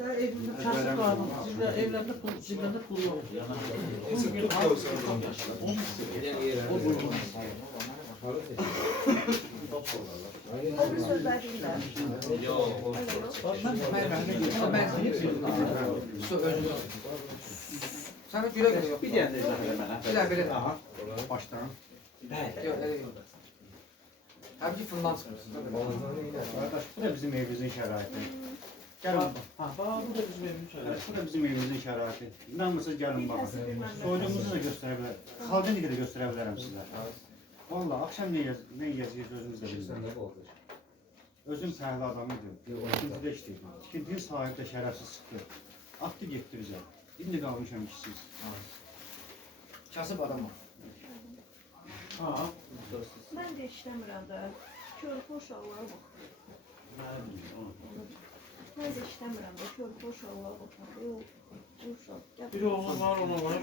Evimde çarşı vardı. Evlerde zimrende pul yok. O bir söz verdiğinde. Sana güle güle yok. Bir dənə də izah elə mənə. Belə. Aha. Başdan. Yok, öyle yok. Hem ki fırından çıkmışsın. Qardaş, bu da bizim evimizin şəraiti. Gəlin. Ha, bu da bizim evimiz öyle. Bu da bizim evimizin şəraiti. İnanmırsınız gəlin baxın. Soyduğumuzu da göstərə bilərəm. Xalqın da göstərə bilərəm sizə. Vallahi axşam nə yeyəcəyiniz özünüz də bilirsiniz. Özüm səhli adam idim. İkintidə işləyirdim. İkintinin sahibi də şərəfsiz çıxdı. Atdı getdi bizə. İndi qalmışam kişisiz. Kasıb adam var. Ha. Ben de işlemiyorum da. Körpü uşaqlara bax. Ben de işlemiyorum da. Körpü uşaqlara bax. Uşaq. Biri ona var, ona var.